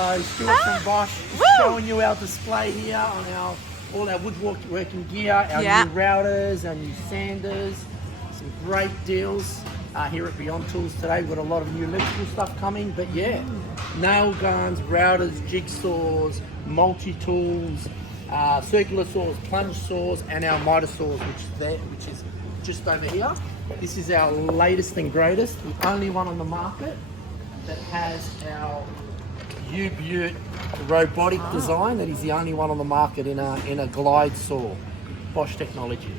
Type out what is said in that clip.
Hello, Stuart from Bosch. Just showing you our display here on all our woodworking gear, our new routers, our new sanders, some great deals here at Beyond Tools today. We've got a lot of new electrical stuff coming, but yeah, nail guns, routers, jigsaws, multi-tools, circular saws, plunge saws, and our miter saws, which is just over here. This is our latest and greatest, the only one on the market that has our U-Butte robotic design. That is the only one on the market in a glide saw, Bosch technology.